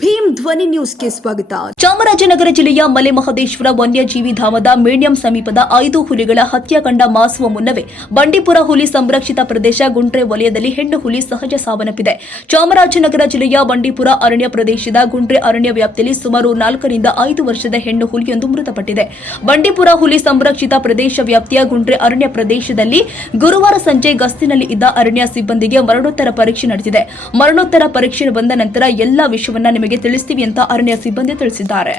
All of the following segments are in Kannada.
ಭೀಮ್ ಧ್ವನಿ ನ್ಯೂಸ್ಗೆ ಸ್ವಾಗತ. ಚಾಮರಾಜನಗರ ಜಿಲ್ಲೆಯ ಮಲೆ ಮಹದೇಶ್ವರ ವನ್ಯಜೀವಿ ಧಾಮದ ಮೇಣ್ಯಂ ಸಮೀಪದ ಐದು ಹುಲಿಗಳ ಹತ್ಯಾಕಾಂಡ ಮಾಸುವ ಮುನ್ನವೇ ಬಂಡೀಪುರ ಹುಲಿ ಸಂರಕ್ಷಿತ ಪ್ರದೇಶ ಗುಂಡ್ರೆ ವಲಯದಲ್ಲಿ ಹೆಣ್ಣು ಹುಲಿ ಸಹಜ ಸಾವನ್ನಪ್ಪಿದೆ. ಚಾಮರಾಜನಗರ ಜಿಲ್ಲೆಯ ಬಂಡೀಪುರ ಅರಣ್ಯ ಪ್ರದೇಶದ ಗುಂಡ್ರೆ ಅರಣ್ಯ ವ್ಯಾಪ್ತಿಯಲ್ಲಿ ಸುಮಾರು ನಾಲ್ಕರಿಂದ ಐದು ವರ್ಷದ ಹೆಣ್ಣು ಹುಲಿಯೊಂದು ಮೃತಪಟ್ಟಿದೆ. ಬಂಡೀಪುರ ಹುಲಿ ಸಂರಕ್ಷಿತ ಪ್ರದೇಶ ವ್ಯಾಪ್ತಿಯ ಗುಂಡ್ರೆ ಅರಣ್ಯ ಪ್ರದೇಶದಲ್ಲಿ ಗುರುವಾರ ಸಂಜೆ ಗಸ್ತಿನಲ್ಲಿ ಇದ್ದ ಅರಣ್ಯ ಸಿಬ್ಬಂದಿಗೆ ಮರಣೋತ್ತರ ಪರೀಕ್ಷೆ ನಡೆಸಿದೆ. ಮರಣೋತ್ತರ ಪರೀಕ್ಷೆ ಬಂದ ನಂತರ ಎಲ್ಲಾ ವಿಷಯವನ್ನ ನಿಮಗೆ ತಿಳಿಸ್ತೀವಿ ಅಂತ ಅರಣ್ಯ ಸಿಬ್ಬಂದಿ ತಿಳಿಸಿದ್ದಾರೆ.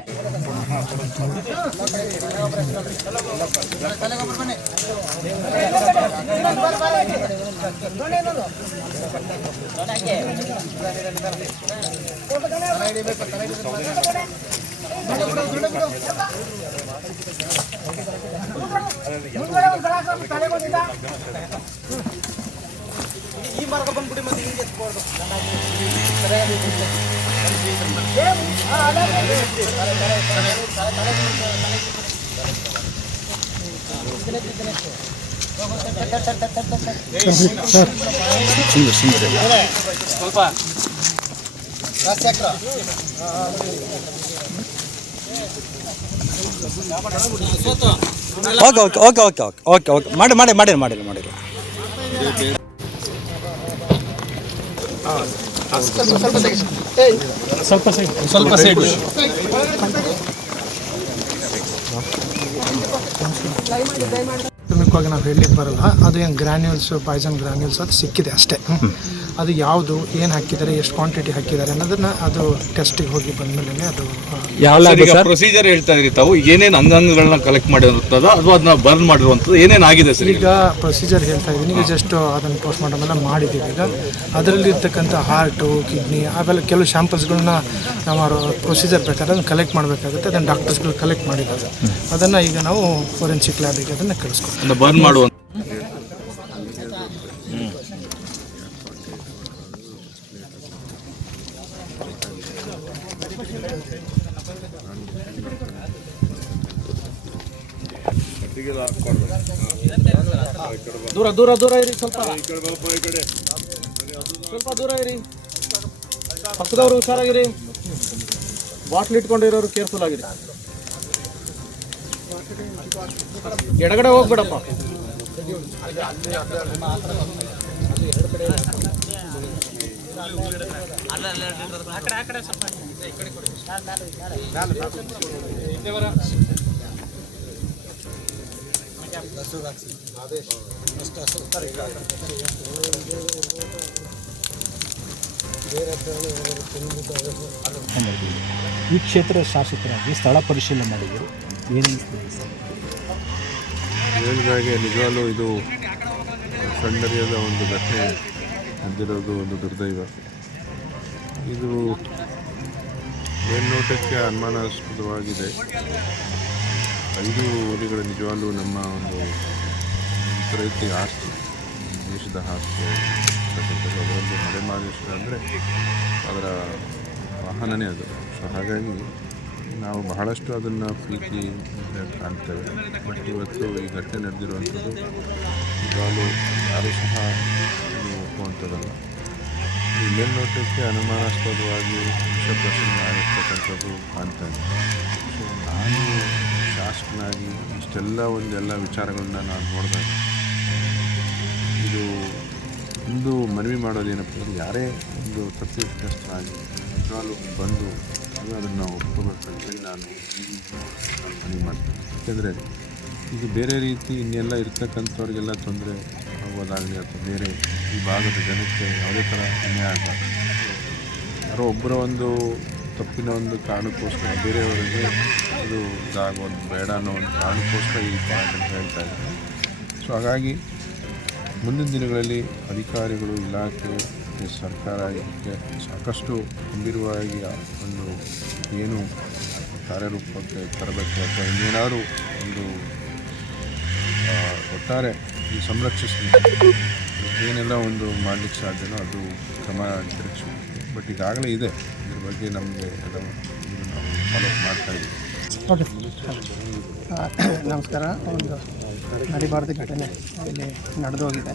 Okay okay okay okay okay okay okay. ಮಾಡಿ ಮಾಡಿ ಮಾಡಿ ಮಾಡಿರಿ ಮಾಡಿರಿ. ಸ್ವಲ್ಪ ಸ್ವಲ್ಪ ಸೈಡ್ ಸ್ವಲ್ಪ ಸೈಡ್ ಪ್ರಾಥಮಿಕವಾಗಿ ನಾವು ಹೇಳಲಿಕ್ಕೆ ಬರಲ್ಲ. ಅದು ಏನು ಗ್ರ್ಯಾನ್ಯೂಲ್ಸ್ ಪಾಯ್ಸನ್ ಗ್ರ್ಯಾನ್ಯೂಲ್ಸ್ ಅದು ಸಿಕ್ಕಿದೆ ಅಷ್ಟೇ. ಅದು ಯಾವುದು ಏನು ಹಾಕಿದ್ದಾರೆ ಎಷ್ಟು ಕ್ವಾಂಟಿಟಿ ಹಾಕಿದ್ದಾರೆ ಅನ್ನೋದನ್ನ ಅದು ಟೆಸ್ಟಿಗೆ ಹೋಗಿ ಬಂದಮೇಲೆ ಅದು ಯಾವ ಪ್ರೊಸೀಜರ್ ಹೇಳ್ತಾ ಇದ್ರಿ ತಾವು. ಏನೇನು ಅಂಗಾಂಗಗಳನ್ನ ಕಲೆಕ್ಟ್ ಮಾಡಿರುತ್ತದೋ ಅಥವಾ ಅದನ್ನ ಬರ್ನ್ ಮಾಡಿರುವಂಥದ್ದು. ಏನೇನು ಆಗಿದೆ ಸರ್ ಈಗ ಪ್ರೊಸೀಜರ್ ಹೇಳ್ತಾ ಇದ್ದೀನಿ. ಈಗ ಜಸ್ಟ್ ಅದನ್ನು ಪೋಸ್ಟ್ ಮಾರ್ಟಮ್ ಎಲ್ಲ ಮಾಡಿದ್ದೀವಿ. ಈಗ ಅದರಲ್ಲಿ ಇರ್ತಕ್ಕಂಥ ಹಾರ್ಟು ಕಿಡ್ನಿ ಆಮೇಲೆ ಕೆಲವು ಶ್ಯಾಂಪಲ್ಸ್ಗಳನ್ನ ನಾವು ಪ್ರೊಸೀಜರ್ ಪ್ರಕಾರ ಅದನ್ನು ಕಲೆಕ್ಟ್ ಮಾಡಬೇಕಾಗುತ್ತೆ. ಅದನ್ನು ಡಾಕ್ಟರ್ಸ್ಗಳು ಕಲೆಕ್ಟ್ ಮಾಡಿದ್ದಾರೆ. ಅದನ್ನು ಈಗ ನಾವು ಫೋರೆನ್ಸಿಕ್ ಲ್ಯಾಬಿಗೆ ಅದನ್ನು ಕಳಿಸ್ಕೊಡ್ತೀವಿ. ಬರ್ನ್ ಮಾಡುವ ದೂರ ದೂರ ದೂರ ಇರಿ ಸ್ವಲ್ಪ. ಸ್ವಲ್ಪ ದೂರ ಇರಿ. ಪಕ್ಕದವ್ರು ಹುಷಾರಾಗಿರಿ. ಬಾಟ್ಲ್ ಇಟ್ಕೊಂಡಿರೋರು ಕೇರ್ಫುಲ್ ಆಗಿರಿ. ಎಡಗಡೆ ಹೋಗ್ಬಿಡಪ್ಪ. ಈ ಕ್ಷೇತ್ರ ಶಾಸಕರಾಗಿ ಸ್ಥಳ ಪರಿಶೀಲನೆ ಮಾಡಿದರು. ಸರ್ ಹೇಳಿದಾಗೆ ನಿಜವಾಗ್ಲೂ ಇದು ಸಣ್ಣರಿಯಾದ ಒಂದು ಘಟನೆ ಹೊಂದಿರೋದು ಒಂದು ದುರ್ದೈವ. ಇದು ಮೇಲ್ನೋಟಕ್ಕೆ ಅನುಮಾನಾಸ್ಪದವಾಗಿದೆ. ಐದು ಹುಲಿಗಳು ನಿಜವಾಗ್ಲೂ ನಮ್ಮ ಒಂದು ರೈತಿಗೆ ಆಸ್ತಿ, ದೇಶದ ಆಸ್ತಿ ಅಂತಕ್ಕಂಥದ್ದು. ಮಲೆ ಮಲೆಮಹದೇಶ್ವರ ಅಂದರೆ ಅದರ ವಾಹನನೇ ಅದು. ಸೊ ಹಾಗಾಗಿ ನಾವು ಬಹಳಷ್ಟು ಅದನ್ನು ಪ್ರೀತಿ ಕಾಣ್ತೇವೆ. ಬಟ್ ಇವತ್ತು ಈ ಘಟನೆ ನಡೆದಿರುವಂಥದ್ದು ನಿಜವಾಗ್ಲೂ ಯಾರೂ ಸಹ ಒಪ್ಪುವಂಥದ್ದಲ್ಲ. ಈ ಮೇಲ್ನೋಟಕ್ಕೆ ಅನುಮಾನಾಸ್ಪದವಾಗಿ ವಿಷಪ್ರಸನ್ನ ಆಗಿರ್ತಕ್ಕಂಥದ್ದು ಕಾಣ್ತೇನೆ ಸೊ ನಾನು ಶಾಸಕನಾಗಿ ಇಷ್ಟೆಲ್ಲ ಒಂದೆಲ್ಲ ವಿಚಾರಗಳನ್ನ ನಾನು ನೋಡಿದಾಗ, ಇದು ಒಂದು ಮನವಿ ಮಾಡೋದು ಏನಪ್ಪ ಅಂದರೆ, ಯಾರೇ ಒಂದು ತಪ್ಪಿತಸ್ಥರಾಗಿ ನಿಜವಾಗ್ಲೂ ಬಂದು ಅದು ಅದನ್ನು ಒಪ್ಕೋಬೇಕಂತೇಳಿ ನಾನು ನಾನು ಮನವಿ ಮಾಡ್ತೀನಿ. ಯಾಕೆಂದರೆ ಇದು ಬೇರೆ ರೀತಿ ಇನ್ನೆಲ್ಲ ಇರ್ತಕ್ಕಂಥವ್ರಿಗೆಲ್ಲ ತೊಂದರೆ ಆಗೋದಾಗಲಿ ಅಥವಾ ಬೇರೆ ಈ ಭಾಗದ ಜನಕ್ಕೆ ಯಾವುದೇ ಥರ ಅನ್ಯಾಯ ಆಗಬಾರ್ದು. ಯಾರೋ ಒಬ್ಬರ ಒಂದು ತಪ್ಪಿನ ಒಂದು ಕಾರಣಕ್ಕೋಸ್ಕರ ಬೇರೆಯವರಿಗೆ ಇದು ಇದಾಗೋದು ಬೇಡ ಅನ್ನೋ ಒಂದು ಕಾರಣಕ್ಕೋಸ್ಕರ ಈ ಅಂತ ಹೇಳ್ತಾ ಇದ್ದಾರೆ. ಸೊ ಹಾಗಾಗಿ ಮುಂದಿನ ದಿನಗಳಲ್ಲಿ ಅಧಿಕಾರಿಗಳು, ಇಲಾಖೆ ಈ ಸರ್ಕಾರ ಇದಕ್ಕೆ ಸಾಕಷ್ಟು ಗಂಭೀರವಾಗಿ ಒಂದು ಏನು ಕಾರ್ಯರೂಪಕ್ಕೆ ತರಬೇಕು ಅಥವಾ ಇನ್ನೇನಾದರೂ ಒಂದು ಒಟ್ಟಾರೆ ಈ ಸಂರಕ್ಷಿಸಲಿಕ್ಕೆ ಏನೆಲ್ಲ ಒಂದು ಮಾಡಲಿಕ್ಕೆ ಸಾಧ್ಯನೋ ಅದು ಕ್ರಮ ಜರುಗಿಸಬೇಕು ಬಟ್ ಈಗಾಗಲೇ ಇದೆ. ಇದ್ರ ಬಗ್ಗೆ ನಮಗೆ ಎಲ್ಲ ನಾವು ಫಾಲೋಅಪ್ ಮಾಡ್ತಾ ಇದ್ದೀವಿ. ನಮಸ್ಕಾರ. ಒಂದು ನಡಿಬಾರ್ದು ಘಟನೆ ಇಲ್ಲಿ ನಡೆದು ಹೋಗಿದೆ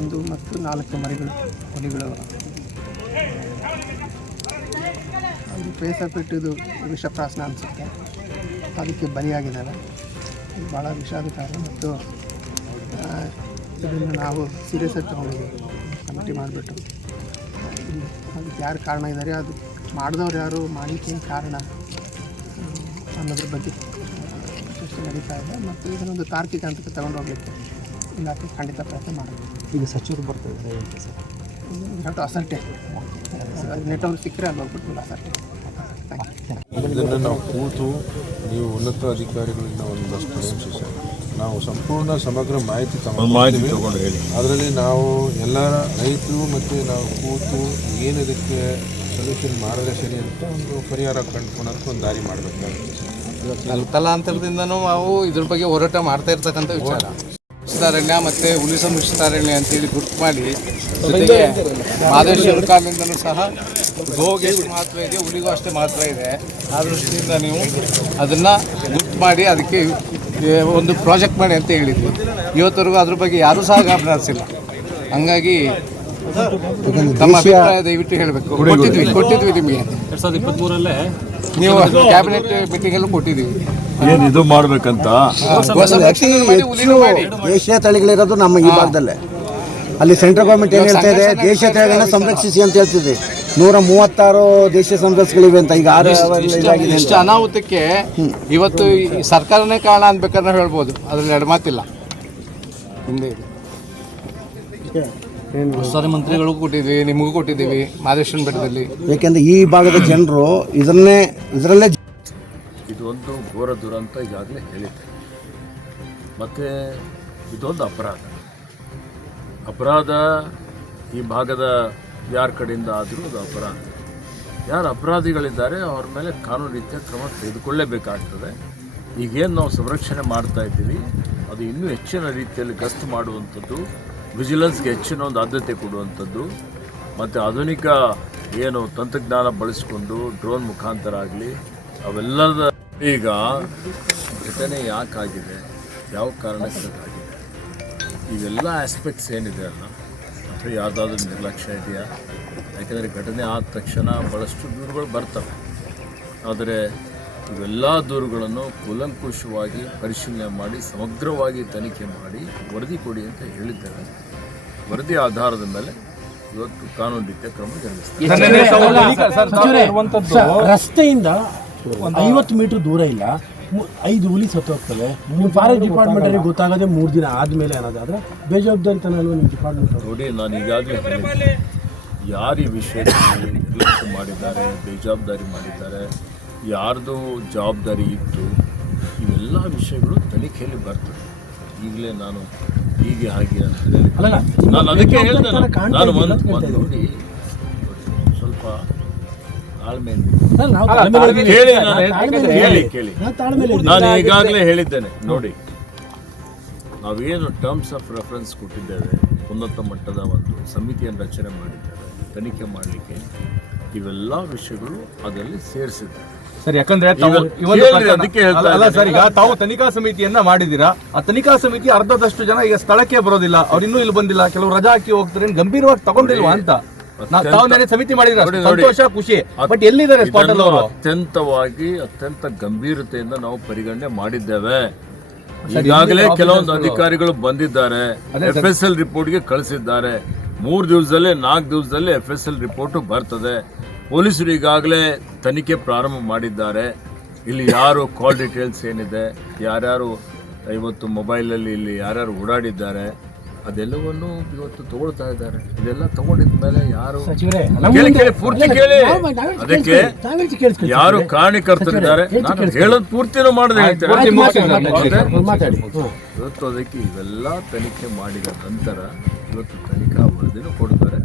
ಒಂದು ಮತ್ತು ನಾಲ್ಕು ಮರಿಗಳು ಹುಲಿಗಳು ಅದು ಪೇಸಪೆಟ್ಟಿದು ವಿಷಪ್ರಾಸನ ಅನಿಸುತ್ತೆ. ಅದಕ್ಕೆ ಬಲಿಯಾಗಿದ್ದಾವೆ. ಭಾಳ ವಿಷಾದಕಾರಿ ಮತ್ತು ಇದನ್ನು ನಾವು ಸೀರಿಯಸ್ ಆಗಿ ತೊಗೊಂಡಿದ್ದೀವಿ. ಕಮಿಟಿ ಮಾಡಿಬಿಟ್ಟು. ಅದಕ್ಕೆ ಯಾರು ಕಾರಣ ಇದ್ದಾರೆ, ಅದು ಮಾಡಿದವ್ರು ಯಾರು, ಮಾಡಲಿಕ್ಕೆ ಕಾರಣ ಅನ್ನೋದ್ರ ಬಗ್ಗೆ ಚರ್ಚೆ ನಡೀತಾ ಇದೆ ಮತ್ತು ಇದನ್ನೊಂದು ತಾರ್ಕಿಕ ಹಂತಕ್ಕೆ ತಗೊಂಡು ಹೋಗಲಿಕ್ಕೆ ಇಲಾಖೆ ಖಂಡಿತ ಪ್ರಯತ್ನ ಮಾಡಬೇಕು. ಈಗ ಸಚಿವರು ಬರ್ತದೆ ಸರ್ ಹ್ಯಾವ್ ಟು ನೆಟ್ವರ್ಕ್ ಸಿಕ್ಕರೆ ಅಲ್ಲಿ ಹೋಗ್ಬಿಟ್ಟು ಇದನ್ನು ನಾವು ಕೂತು ನೀವು ಉನ್ನತ ಅಧಿಕಾರಿಗಳಿಂದ ಒಂದಷ್ಟು ಸರ್ ನಾವು ಸಂಪೂರ್ಣ ಸಮಗ್ರ ಮಾಹಿತಿ ತಗೊಂಡು ಅದರಲ್ಲಿ ನಾವು ಎಲ್ಲ ರೈತರು ಮತ್ತು ನಾವು ಕೂತು ಏನು ಇದಕ್ಕೆ ಸೊಲ್ಯೂಷನ್ ಮಾಡಿದ್ರೆ ಸರಿ ಅಂತ ಒಂದು ಪರಿಹಾರ ಕಂಡುಕೊಳ್ಳೋಕೆ ಒಂದು ದಾರಿ ಮಾಡಬೇಕಾಗುತ್ತೆ. ತಲಾಂತರದಿಂದನೂ ನಾವು ಇದ್ರ ಬಗ್ಗೆ ಹೋರಾಟ ಮಾಡ್ತಾ ಇರ್ತಕ್ಕಂಥ ವಿಚಾರ. ವಿಸ್ತಾರಣ್ಯ ಮತ್ತೆ ಹುಲಿ ಅಂತ ಅಂತೇಳಿ ಗುರುತು ಮಾಡಿ ಜೊತೆಗೆ ಮಾದೇಶ್ವರ ಕಾಲದಿಂದಲೂ ಸಹ ಗೋಗೆ ಎಷ್ಟು ಮಹತ್ವ ಇದೆ ಹುಲಿಗೂ ಅಷ್ಟೇ ಮಹತ್ವ ಇದೆ. ಆ ದೃಷ್ಟಿಯಿಂದ ನೀವು ಅದನ್ನ ಗುರುತು ಮಾಡಿ ಅದಕ್ಕೆ ಒಂದು ಪ್ರಾಜೆಕ್ಟ್ ಮಾಡಿ ಅಂತ ಹೇಳಿದ್ವಿ. ಇವತ್ತರೆಗೂ ಅದ್ರ ಬಗ್ಗೆ ಯಾರೂ ಸಹ ಗಮನ ಹರಿಸಿಲ್ಲ. ಹಂಗಾಗಿ ತಮ್ಮ ಅಭಿಪ್ರಾಯ ದಯವಿಟ್ಟು ಹೇಳಬೇಕು. ಕೊಟ್ಟಿದ್ವಿ ಕೊಟ್ಟಿದ್ವಿ ನಿಮಗೆ. ಎರಡ್ ಸಾವಿರದ ಇಪ್ಪತ್ಮೂರಲ್ಲೇ ನೀವು ಕ್ಯಾಬಿನೆಟ್ ಮೀಟಿಂಗಲ್ಲೂ ಕೊಟ್ಟಿದ್ದೀವಿ. ಏನ್ ಇದು ಮಾಡ್ಬೇಕಂತ? ದೇಶೀಯ ತಳಿಗಳಿರೋದು ನಮ್ಮ ಈ ಭಾಗದಲ್ಲೇ. ಅಲ್ಲಿ ಸೆಂಟ್ರಲ್ ಗೌರ್ಮೆಂಟ್ ಏನು ಹೇಳ್ತಾ ಇದೆ? ದೇಶೀಯ ತಳಿಗಳನ್ನ ಸಂರಕ್ಷಿಸಿ ಅಂತ ಹೇಳ್ತಿದ್ವಿ ನೂರ ಮೂವತ್ತಾರು ದೇಶೀಯ ಸಂರಕ್ಷಗಳಿವೆ ಅಂತ ಈಗ ಆರು ಇಷ್ಟು ಅನಾಹುತಕ್ಕೆ ಇವತ್ತು ಈ ಸರ್ಕಾರನೇ ಕಾರಣ ಅನ್ಬೇಕಾದ್ರೆ ಹೇಳ್ಬೋದು. ಅದ್ರಲ್ಲಿ ಎರಡು ಮಾತಿಲ್ಲ. ಹಿಂದೆ ಇದೆ. ಹೊಸ ಮಂತ್ರಿಗಳಿಗೂ ಕೊಟ್ಟಿದ್ದೀವಿ ನಿಮಗೂ ಕೊಟ್ಟಿದ್ದೀವಿ ಮಾದೇಶ್ವರನ ಬೆಟ್ಟದಲ್ಲಿ. ಯಾಕೆಂದ್ರೆ ಈ ಭಾಗದ ಜನರು ಇದನ್ನೇ ಇದರಲ್ಲೇ ಇದೊಂದು ಘೋರ ದುರಂತ ಈಗಾಗಲೇ ಹೇಳಿದ್ದೆ ಮತ್ತು ಇದೊಂದು ಅಪರಾಧ. ಅಪರಾಧ ಈ ಭಾಗದ ಯಾರ ಕಡೆಯಿಂದ ಆದರೂ ಅದು ಅಪರಾಧ. ಯಾರು ಅಪರಾಧಿಗಳಿದ್ದಾರೆ ಅವ್ರ ಮೇಲೆ ಕಾನೂನು ರೀತಿಯ ಕ್ರಮ ತೆಗೆದುಕೊಳ್ಳೇಬೇಕಾಗ್ತದೆ. ಈಗೇನು ನಾವು ಸಂರಕ್ಷಣೆ ಮಾಡ್ತಾ ಇದ್ದೀವಿ ಅದು ಇನ್ನೂ ಹೆಚ್ಚಿನ ರೀತಿಯಲ್ಲಿ ಗಸ್ತು ಮಾಡುವಂಥದ್ದು ವಿಜಿಲೆನ್ಸ್ಗೆ ಹೆಚ್ಚಿನ ಒಂದು ಆದ್ಯತೆ ಕೊಡುವಂಥದ್ದು, ಮತ್ತು ಆಧುನಿಕ ಏನು ತಂತ್ರಜ್ಞಾನ ಬಳಸಿಕೊಂಡು ಡ್ರೋನ್ ಮುಖಾಂತರ ಆಗಲಿ, ಅವೆಲ್ಲದ ಈಗ ಘಟನೆ ಯಾಕಾಗಿದೆ, ಯಾವ ಕಾರಣಕ್ಕೆ ಆಗಿದೆ ಇವೆಲ್ಲ ಆಸ್ಪೆಕ್ಟ್ಸ್ ಏನಿದೆ ಅಲ್ಲ ಅಥವಾ ಯಾವುದಾದ್ರೂ ನಿರ್ಲಕ್ಷ್ಯ ಇದೆಯಾ? ಯಾಕೆಂದರೆ ಘಟನೆ ಆದ ತಕ್ಷಣ ಭಾಳಷ್ಟು ದೂರುಗಳು ಬರ್ತವೆ. ಆದರೆ ಇವೆಲ್ಲ ದೂರುಗಳನ್ನು ಕೂಲಂಕುಷವಾಗಿ ಪರಿಶೀಲನೆ ಮಾಡಿ ಸಮಗ್ರವಾಗಿ ತನಿಖೆ ಮಾಡಿ ವರದಿ ಕೊಡಿ ಅಂತ ಹೇಳಿದ್ದಾರೆ. ವರದಿ ಆಧಾರದ ಮೇಲೆ ಇವತ್ತು ಕಾನೂನು ರೀತಿಯ ಕ್ರಮ ಜರುಗಿಸ್ತಾರೆ. ರಸ್ತೆಯಿಂದ ಐವತ್ತು ಮೀಟರ್ ದೂರ ಇಲ್ಲ ಮು- ಐದು ಹುಲಿ ಸತ್ತೋಗ್ತವೆ. ನಿಮ್ಮ ಫಾರೆಸ್ಟ್ ಡಿಪಾರ್ಟ್ಮೆಂಟ್ ಅವರಿಗೆ ಗೊತ್ತಾಗದೆ ಮೂರು ದಿನ ಆದಮೇಲೆ ಅನ್ನೋದಾದ್ರೆ ಬೇಜವಾಬ್ದಾರಿತನ ಅಲ್ವಾ ನಿಮ್ಮ ಡಿಪಾರ್ಟ್ಮೆಂಟ್ ನೋಡಿ ನಾನು ಈಗಾಗಲೇ ಹೇಳಿದ್ದೀನಿ. ಯಾರು ಈ ವಿಷಯದಲ್ಲಿ ಮಾಡಿದ್ದಾರೆ ಬೇಜವಾಬ್ದಾರಿ ಮಾಡಿದ್ದಾರೆ ಯಾರ್ದು ಜವಾಬ್ದಾರಿ ಇತ್ತು ಇವೆಲ್ಲ ವಿಷಯಗಳು ತನಿಖೆಯಲ್ಲಿ ಬರ್ತದೆ ಈಗಲೇ ನಾನು ಹೀಗೆ ಹಾಗೆ ಅಂತ ಹೇಳಿ. ನಾನು ಅದಕ್ಕೆ ಹೇಳಿದೆ ನಾನು ಒಂದು ನೋಡಿ ಸ್ವಲ್ಪ. ಕೇಳಿ ನಾನು ನಾವು ಕೇಳಿ. ನಾನು ಈಗಾಗಲೇ ಹೇಳಿದ್ದೇನೆ ನೋಡಿ. ನಾವೇನು ಟರ್ಮ್ಸ್ ಆಫ್ ರೆಫರೆನ್ಸ್ ಕೊಟ್ಟಿದ್ದೇವೆ ಉನ್ನತ ಮಟ್ಟದ ಒಂದು ಸಮಿತಿಯನ್ನು ರಚನೆ ಮಾಡಿದ್ದೇವೆ ತನಿಖೆ ಮಾಡಲಿಕ್ಕೆ ಇವೆಲ್ಲ ವಿಷಯಗಳು ಅದರಲ್ಲಿ ಸೇರಿಸಿದ್ದಾರೆ. ಸರ್ ಯಾಕಂದ್ರೆ ತಾವು ಇವ- ಈ ಪ್ರಕರಣ- ಅದಕ್ಕೆ ಹೇಳ್ತಾ ಅಲ್ಲ ಸರ್ ಈಗ ತಾವು ತನಿಖಾ ಸಮಿತಿಯನ್ನ ಮಾಡಿದೀರಾ ಆ ತನಿಖಾ ಸಮಿತಿ ಅರ್ಧದಷ್ಟು ಜನ ಈಗ ಸ್ಥಳಕ್ಕೆ ಬರೋದಿಲ್ಲ ಅವ್ರು ಇನ್ನೂ ಇಲ್ಲಿ ಬಂದಿಲ್ಲ ಕೆಲವು ರಜಾ ಹಾಕಿ ಹೋಗ್ತಾರೆ ಏನ್ ಗಂಭೀರವಾಗಿ ತಗೊಂಡಿಲ್ವಾ ಅಂತ? ನಾ- ತಾವು ನೆನೆ ಸಮಿತಿ ಮಾಡಿದ್ರ ನೋಡಿ, ನೋಡಿ. ಸಂತೋಷ ಖುಷಿ. ಬಟ್ ಎಲ್ಲಿದ್ದಾರೆ ಸ್ಪಾಟ್ ಅಲ್ಲಿ ಇದನ್ನು ಅವರು ಅತ್ಯಂತವಾಗಿ ಅತ್ಯಂತ ಗಂಭೀರತೆಯಿಂದ ನಾವು ಪರಿಗಣನೆ ಮಾಡಿದ್ದೇವೆ. ಈಗಾಗಲೇ ಕೆಲವೊಂದು officers ಗಳು- ಅಧಿಕಾರಿಗಳು ಬಂದಿದ್ದಾರೆ. ಎಫ್ ಎಸ್ ಎಲ್ ರಿಪೋರ್ಟ್ಗೆ ಕಳಿಸಿದ್ದಾರೆ. ಮೂರು ದಿವಸದಲ್ಲಿ ನಾಲ್ಕು ದಿವಸದಲ್ಲಿ ಎಫ್ ಎಸ್ ಎಲ್ ರಿಪೋರ್ಟ್ ಬರ್ತದೆ. ಪೊಲೀಸರು ಈಗಾಗಲೇ ತನಿಖೆ ಪ್ರಾರಂಭ ಮಾಡಿದ್ದಾರೆ. ಇಲ್ಲಿ ಯಾರು ಕಾಲ್ ಡೀಟೇಲ್ಸ್ ಏನಿದೆ ಯಾರ್ಯಾರು ಇವತ್ತು ಮೊಬೈಲಲ್ಲಿ ಇಲ್ಲಿ ಯಾರ್ಯಾರು ಓಡಾಡಿದ್ದಾರೆ ಅದೆಲ್ಲವನ್ನು ಇವತ್ತು ತಗೊಳ್ತಾ ಇದ್ದಾರೆ. ಇದೆಲ್ಲ ತಗೊಂಡಿದ ಮೇಲೆ ಯಾರು ಸಚಿವರೇ, ಕೇಳಿ ಕೇಳಿ ಪೂರ್ತಿ ಕೇಳಿ. ಅದಕ್ಕೆ. ಯಾರು ಕಾರಣಕರ್ತರಿದ್ದಾರೆ ನಾನು ಹೇಳೋದು ಪೂರ್ತಿನೂ ಮಾಡದೆ ಇವತ್ತು ಅದಕ್ಕೆ ಇವೆಲ್ಲ ತನಿಖೆ ಮಾಡಿದ ನಂತರ ಇವತ್ತು ತನಿಖಾ ವರದಿನೂ ಕೊಡ್ತಾರೆ.